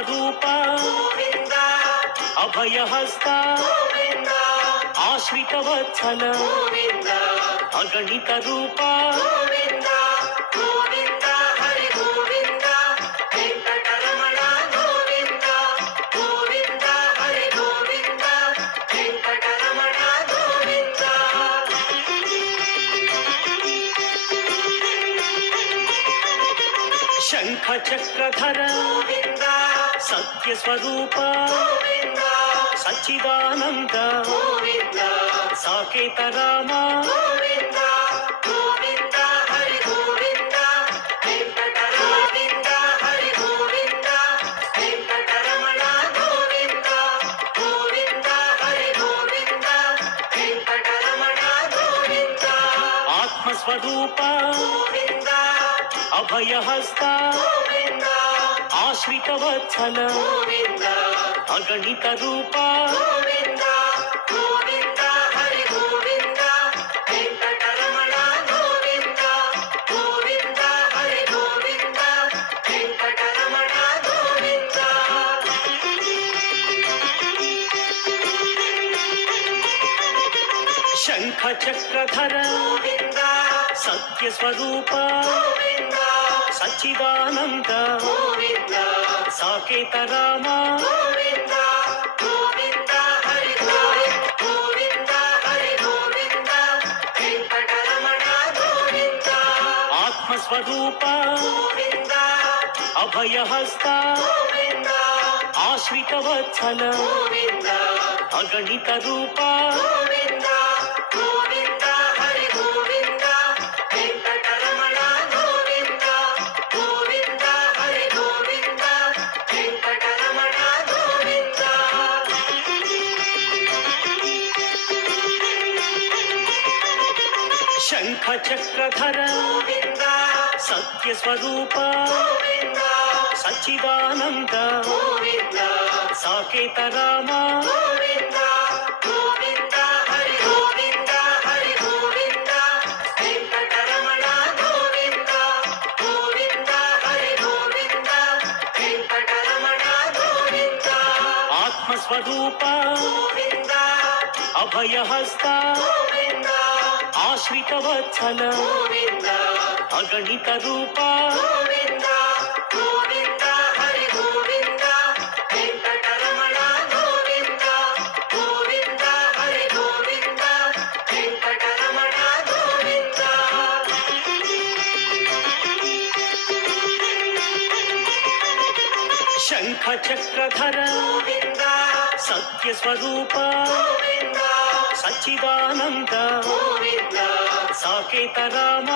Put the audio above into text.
ఆత్మస్వరూప అభయహస్త ఆశ్రిత వత్సల అగణిత రూప శంఖ చక్రధర సత్యస్వరూప సచ్చిదానంద సాకేత రామ ఆత్మస్వరూప అభయహస్త ఆశ్రిత వత్సల అగణిత రూప శంఖ చక్రధర సత్యస్వరూప సచ్చిదానంద సాకేత రామ ఆత్మస్వరూప అభయహస్త ఆశ్రిత వత్సల అగణిత రూప శంఖ చక్రధర సత్యస్వరూప సచ్చిదానంద సాకేత రామ ఆత్మస్వరూప అభయహస్త ఆశ్రిత వత్సల అగణిత రూప శంఖ చక్రధర సత్యస్వరూప సచ్చిదానంద సాకేత రామ